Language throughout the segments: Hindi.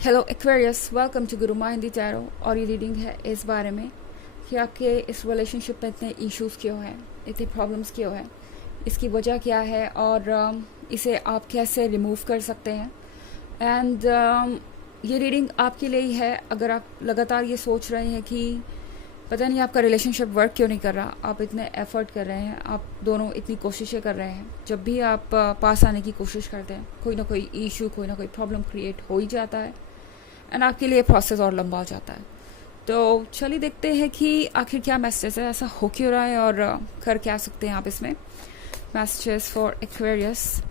Hello Aquarius, welcome to Guruma Hindi tarot. और ये रीडिंग है इस बारे में कि आपके इस रिलेशनशिप में इतने इश्यूज क्यों हैं, इतनी प्रॉब्लम्स क्यों हैं, इसकी वजह क्या है और इसे आप कैसे रिमूव कर सकते हैं। एंड ये रीडिंग आपके लिए ही है अगर आप लगातार ये सोच रहे हैं कि पता नहीं आपका रिलेशनशिप वर्क क्यों नहीं कर रहा, आप इतने एफर्ट कर रहे हैं, आप दोनों इतनी कोशिशें कर रहे हैं, जब भी आप पास आने की कोशिश करते हैं कोई ना कोई इशू, कोई ना कोई प्रॉब्लम क्रिएट हो ही जाता है एंड आपके लिए प्रोसेस और लंबा हो जाता है। तो चलिए देखते हैं कि आखिर क्या मैसेज है, ऐसा हो क्यों रहा है और कर क्या सकते हैं आप इसमें। Messages for Aquarius.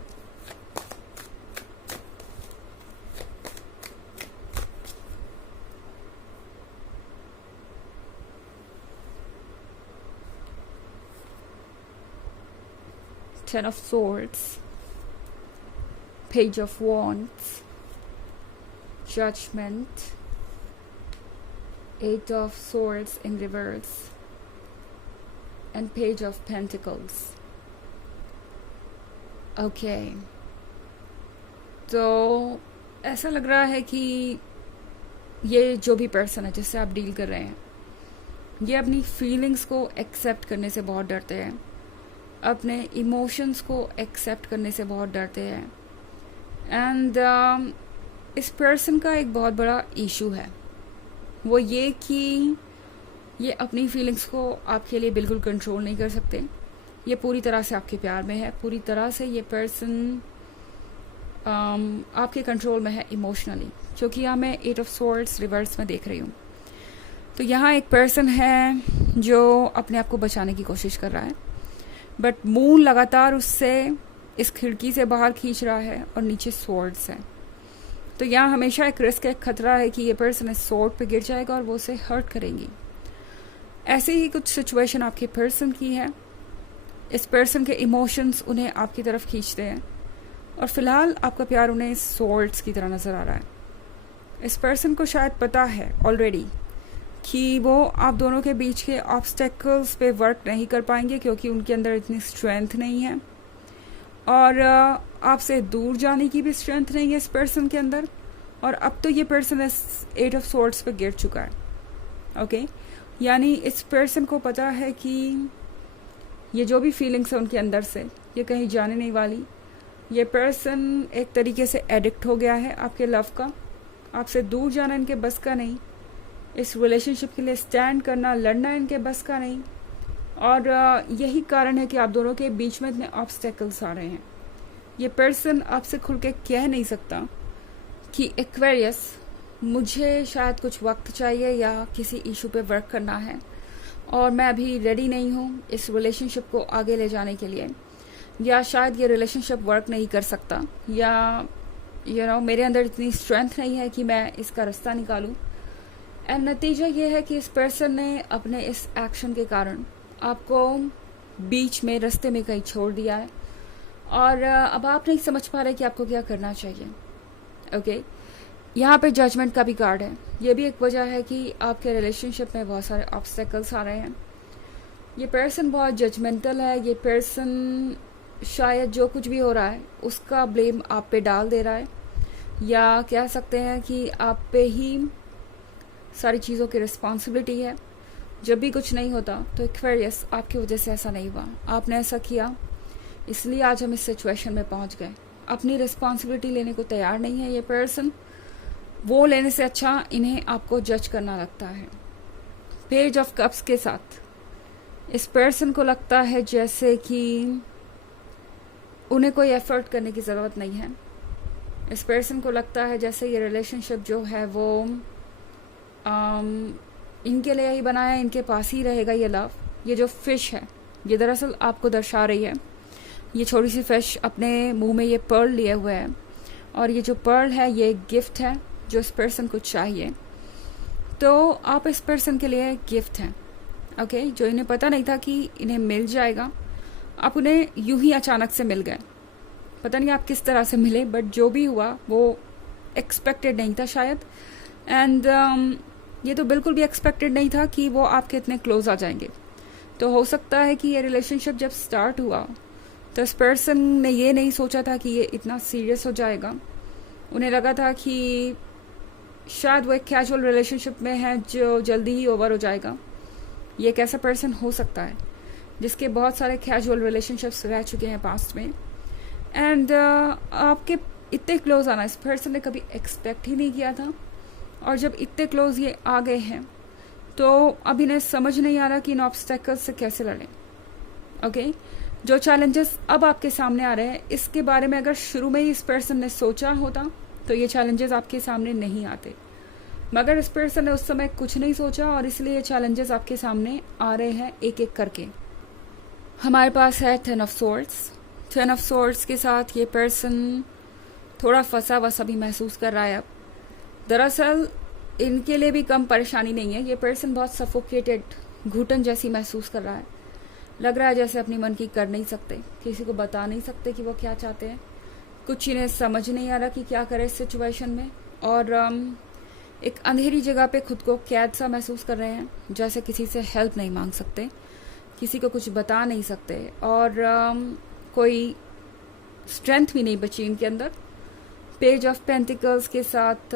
Ten of Swords, Page of Wands, Judgment, Eight of Swords in reverse, and Page of Pentacles. Okay. तो ऐसा लग रहा है कि ये जो भी पर्सन है जिससे आप डील कर रहे हैं, ये अपनी फीलिंग्स को एक्सेप्ट करने से बहुत डरते हैं, अपने इमोशंस को एक्सेप्ट करने से बहुत डरते हैं। एंड इस पर्सन का एक बहुत बड़ा इशू है, वो ये कि ये अपनी फीलिंग्स को आपके लिए बिल्कुल कंट्रोल नहीं कर सकते। ये पूरी तरह से आपके प्यार में है, पूरी तरह से ये पर्सन आपके कंट्रोल में है इमोशनली, क्योंकि यहाँ मैं एट ऑफ स्वॉर्ड्स रिवर्स में देख रही हूँ। तो यहाँ एक पर्सन है जो अपने आप को बचाने की कोशिश कर रहा है, बट मून लगातार उससे इस खिड़की से बाहर खींच रहा है और नीचे स्वॉर्ड्स है। तो यहाँ हमेशा एक रिस्क, एक खतरा है कि ये पर्सन इस स्वॉर्ड पे गिर जाएगा और वो उसे हर्ट करेंगी। ऐसे ही कुछ सिचुएशन आपके पर्सन की है। इस पर्सन के इमोशंस उन्हें आपकी तरफ खींचते हैं और फिलहाल आपका प्यार उन्हें स्वॉर्ड्स की तरह नजर आ रहा है। इस पर्सन को शायद पता है ऑलरेडी कि वो आप दोनों के बीच के ऑब्स्टेकल्स पे वर्क नहीं कर पाएंगे, क्योंकि उनके अंदर इतनी स्ट्रेंथ नहीं है और आपसे दूर जाने की भी स्ट्रेंथ नहीं है इस पर्सन के अंदर। और अब तो ये पर्सन इस एट ऑफ स्वॉर्ड्स पे गिर चुका है। ओके, यानी इस पर्सन को पता है कि ये जो भी फीलिंग्स है उनके अंदर से ये कहीं जाने नहीं वाली। ये पर्सन एक तरीके से एडिक्ट हो गया है आपके लव का, आपसे दूर जाना इनके बस का नहीं, इस रिलेशनशिप के लिए स्टैंड करना, लड़ना इनके बस का नहीं। और यही कारण है कि आप दोनों के बीच में इतने ऑब्स्टेकल्स आ रहे हैं। ये पर्सन आपसे खुल के कह नहीं सकता कि एक्वेरियस मुझे शायद कुछ वक्त चाहिए या किसी इशू पे वर्क करना है और मैं अभी रेडी नहीं हूँ इस रिलेशनशिप को आगे ले जाने के लिए, या शायद ये रिलेशनशिप वर्क नहीं कर सकता, या मेरे अंदर इतनी स्ट्रेंथ नहीं है कि मैं इसका रास्ता निकालूं। एंड नतीजा ये है कि इस पर्सन ने अपने इस एक्शन के कारण आपको बीच में रास्ते में कहीं छोड़ दिया है और अब आप नहीं समझ पा रहे कि आपको क्या करना चाहिए। ओके, यहाँ पे जजमेंट का भी कार्ड है। ये भी एक वजह है कि आपके रिलेशनशिप में बहुत सारे ऑब्स्टेकल्स आ रहे हैं। ये पर्सन बहुत जजमेंटल है। ये पर्सन शायद जो कुछ भी हो रहा है उसका ब्लेम आप पे डाल दे रहा है, या कह सकते हैं कि आप पे ही सारी चीज़ों की रिस्पॉन्सिबिलिटी है। जब भी कुछ नहीं होता तो एक्वेरियस आपकी वजह से ऐसा नहीं हुआ, आपने ऐसा किया इसलिए आज हम इस सिचुएशन में पहुंच गए। अपनी रिस्पॉन्सिबिलिटी लेने को तैयार नहीं है ये पर्सन, वो लेने से अच्छा इन्हें आपको जज करना लगता है। पेज ऑफ कप्स के साथ इस पर्सन को लगता है जैसे कि उन्हें कोई एफर्ट करने की ज़रूरत नहीं है। इस पर्सन को लगता है जैसे ये रिलेशनशिप जो है वो इनके लिए ही बनाया है, इनके पास ही रहेगा ये लव। ये जो फिश है ये दरअसल आपको दर्शा रही है। ये छोटी सी फिश अपने मुंह में ये पर्ल लिए हुए है और ये जो पर्ल है ये गिफ्ट है जो इस पर्सन को चाहिए। तो आप इस पर्सन के लिए गिफ्ट हैं। ओके, जो इन्हें पता नहीं था कि इन्हें मिल जाएगा, आप उन्हें यूं ही अचानक से मिल गए। पता नहीं आप किस तरह से मिले, बट जो भी हुआ वो एक्सपेक्टेड नहीं था शायद। एंड ये तो बिल्कुल भी एक्सपेक्टेड नहीं था कि वो आपके इतने क्लोज आ जाएंगे। तो हो सकता है कि ये रिलेशनशिप जब स्टार्ट हुआ तो इस पर्सन ने ये नहीं सोचा था कि ये इतना सीरियस हो जाएगा। उन्हें लगा था कि शायद वो एक कैजुअल रिलेशनशिप में है जो जल्दी ही ओवर हो जाएगा। ये एक ऐसा पर्सन हो सकता है जिसके बहुत सारे कैजुअल रिलेशनशिप्स रह चुके हैं पास्ट में, एंड आपके इतने क्लोज आना इस पर्सन ने कभी एक्सपेक्ट ही नहीं किया था, और जब इतने क्लोज ये आ गए हैं तो अब इन्हें समझ नहीं आ रहा कि इन ऑब्स्टेकल्स से कैसे लड़ें। ओके, जो चैलेंजेस अब आपके सामने आ रहे हैं इसके बारे में अगर शुरू में ही इस पर्सन ने सोचा होता तो ये चैलेंजेस आपके सामने नहीं आते, मगर इस पर्सन ने उस समय कुछ नहीं सोचा और इसलिए ये चैलेंजेस आपके सामने आ रहे हैं एक एक करके। हमारे पास है 10 ऑफ सोर्ड्स। 10 ऑफ सोर्ड्स के साथ ये पर्सन थोड़ा फंसा वसा भी महसूस कर रहा है। अब दरअसल इनके लिए भी कम परेशानी नहीं है, ये पर्सन बहुत सफोकेटेड, घुटन जैसी महसूस कर रहा है। लग रहा है जैसे अपनी मन की कर नहीं सकते, किसी को बता नहीं सकते कि वो क्या चाहते हैं, कुछ इन्हें समझ नहीं आ रहा कि क्या करे इस सिचुएशन में, और एक अंधेरी जगह पे खुद को कैद सा महसूस कर रहे हैं, जैसे किसी से हेल्प नहीं मांग सकते, किसी को कुछ बता नहीं सकते, और कोई स्ट्रेंथ भी नहीं बची इनके अंदर। पेज ऑफ पेंटिकल्स के साथ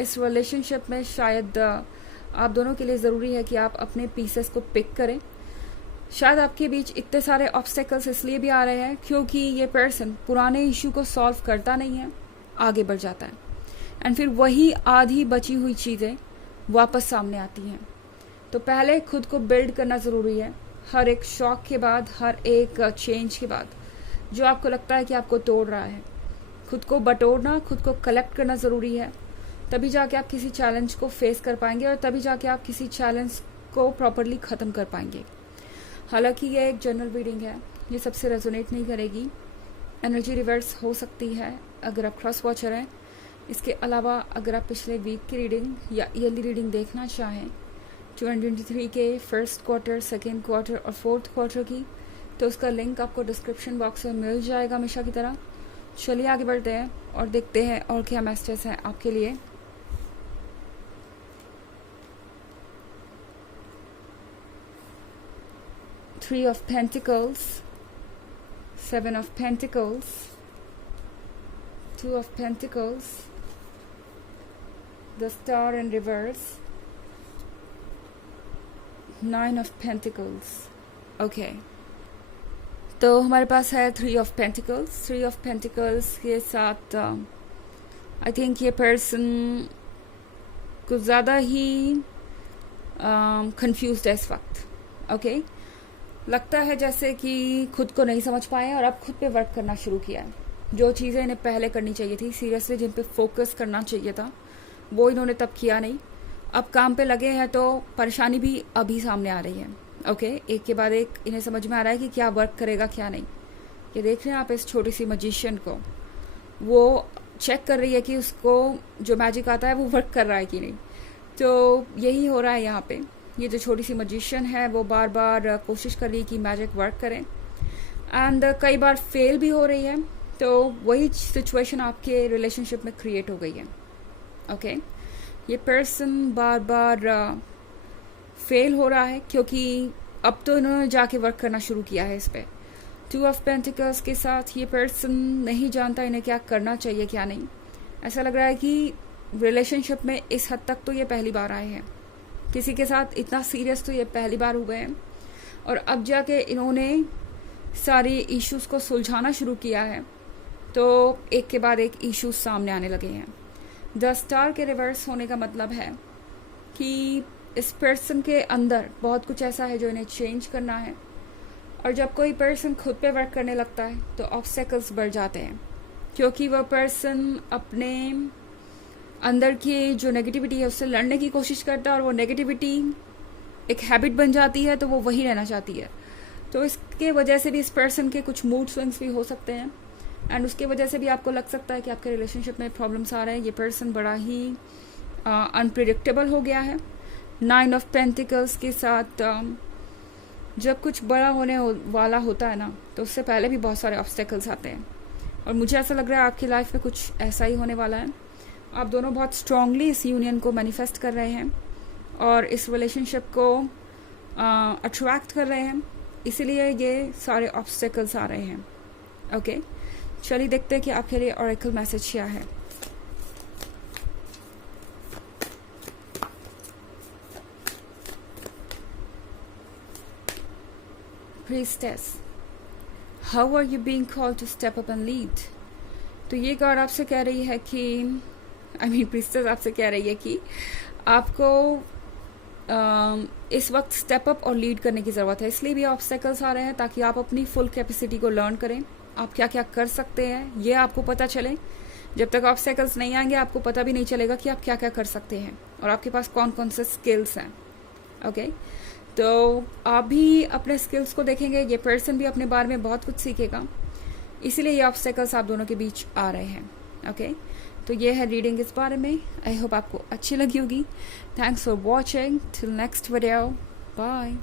इस रिलेशनशिप में शायद आप दोनों के लिए ज़रूरी है कि आप अपने पीसेस को पिक करें। शायद आपके बीच इतने सारे ऑब्स्टेकल्स इसलिए भी आ रहे हैं क्योंकि ये पर्सन पुराने इशू को सॉल्व करता नहीं है, आगे बढ़ जाता है, एंड फिर वही आधी बची हुई चीज़ें वापस सामने आती हैं। तो पहले खुद को बिल्ड करना ज़रूरी है। हर एक शॉक के बाद, हर एक चेंज के बाद जो आपको लगता है कि आपको तोड़ रहा है, खुद को बटोरना, खुद को कलेक्ट करना ज़रूरी है। तभी जाके आप किसी चैलेंज को फेस कर पाएंगे और तभी जाके आप किसी चैलेंज को प्रॉपरली ख़त्म कर पाएंगे। हालांकि ये एक जनरल रीडिंग है, ये सबसे रेजोनेट नहीं करेगी, एनर्जी रिवर्स हो सकती है अगर आप क्रॉस वॉचर हैं। इसके अलावा अगर आप पिछले वीक की रीडिंग या ईयरली रीडिंग देखना चाहें 2023 के फर्स्ट क्वार्टर, सेकेंड क्वार्टर और फोर्थ क्वार्टर की, तो उसका लिंक आपको डिस्क्रिप्शन बॉक्स में मिल जाएगा हमेशा की तरह। चलिए आगे बढ़ते हैं और देखते हैं और क्या मैसेजेस हैं आपके लिए। Three of Pentacles, Seven of Pentacles, Two of Pentacles, the Star in reverse, Nine of Pentacles. Okay. तो हमारे पास है 3 of Pentacles। 3 of Pentacles के साथ आई थिंक ये पर्सन कुछ ज़्यादा ही कंफ्यूज्ड है इस वक्त। ओके, लगता है जैसे कि खुद को नहीं समझ पाए और अब खुद पे वर्क करना शुरू किया है। जो चीज़ें इन्हें पहले करनी चाहिए थी, सीरियसली जिन पे फोकस करना चाहिए था, वो इन्होंने तब किया नहीं। अब काम पे लगे हैं तो परेशानी भी अभी सामने आ रही है। ओके, एक के बाद एक इन्हें समझ में आ रहा है कि क्या वर्क करेगा क्या नहीं। ये देख रहे हैं आप इस छोटी सी मजिशियन को, वो चेक कर रही है कि उसको जो मैजिक आता है वो वर्क कर रहा है कि नहीं। तो यही हो रहा है यहाँ पे। ये जो छोटी सी मजिशियन है वो बार बार कोशिश कर रही है कि मैजिक वर्क करे, एंड कई बार फेल भी हो रही है। तो वही सिचुएशन आपके रिलेशनशिप में क्रिएट हो गई है। ओके, ये पर्सन बार बार फेल हो रहा है क्योंकि अब तो इन्होंने जाके वर्क करना शुरू किया है इस पर। 2 ऑफ पेंटिकल्स के साथ ये पर्सन नहीं जानता इन्हें क्या करना चाहिए क्या नहीं। ऐसा लग रहा है कि रिलेशनशिप में इस हद तक तो ये पहली बार आए हैं, किसी के साथ इतना सीरियस तो ये पहली बार हो गए हैं, और अब जाके इन्होंने सारे इश्यूज को सुलझाना शुरू किया है। तो एक के बाद एक इश्यूज सामने आने लगे हैं। 10 स्टार के रिवर्स होने का मतलब है कि इस पर्सन के अंदर बहुत कुछ ऐसा है जो इन्हें चेंज करना है, और जब कोई पर्सन खुद पे वर्क करने लगता है तो ऑब्स्टेकल्स बढ़ जाते हैं, क्योंकि वह पर्सन अपने अंदर की जो नेगेटिविटी है उससे लड़ने की कोशिश करता है, और वो नेगेटिविटी एक हैबिट बन जाती है तो वो वही रहना चाहती है। तो इसके वजह से भी इस पर्सन के कुछ मूड स्विंग्स भी हो सकते हैं, एंड उसके वजह से भी आपको लग सकता है कि आपके रिलेशनशिप में प्रॉब्लम्स आ रहे हैं। ये पर्सन बड़ा ही अनप्रिडिक्टेबल हो गया है। 9 ऑफ पेंटिकल्स के साथ जब कुछ बड़ा होने वाला होता है ना, तो उससे पहले भी बहुत सारे ऑब्स्टेकल्स आते हैं, और मुझे ऐसा लग रहा है आपकी लाइफ में कुछ ऐसा ही होने वाला है। आप दोनों बहुत स्ट्रांगली इस यूनियन को मैनिफेस्ट कर रहे हैं और इस रिलेशनशिप को अट्रैक्ट कर रहे हैं, इसीलिए ये सारे ऑब्स्टेकल्स आ रहे हैं। ओके, चलिए देखते हैं कि आपके लिए ऑरेकल मैसेज क्या है। priestess, how are you being called to step up and lead? तो ये कार्ड आपसे कह रही है कि priestess आपसे कह रही है कि आपको इस वक्त स्टेप अप और लीड करने की ज़रूरत है। इसलिए भी ऑब्स्टेकल्स आ रहे हैं ताकि आप अपनी फुल कैपेसिटी को लर्न करें, आप क्या क्या कर सकते हैं ये आपको पता चले। जब तक ऑब्स्टेकल्स नहीं आएंगे आपको पता भी नहीं चलेगा कि आप क्या क्या कर सकते हैं और आपके पास कौन कौन से स्किल्स हैं। ओके, तो आप भी अपने स्किल्स को देखेंगे, ये पर्सन भी अपने बारे में बहुत कुछ सीखेगा, इसीलिए ये ऑब्स्टेकल्स आप दोनों के बीच आ रहे हैं। ओके, तो ये है रीडिंग इस बारे में। आई होप आपको अच्छी लगी होगी। Thanks for watching, till next video, bye.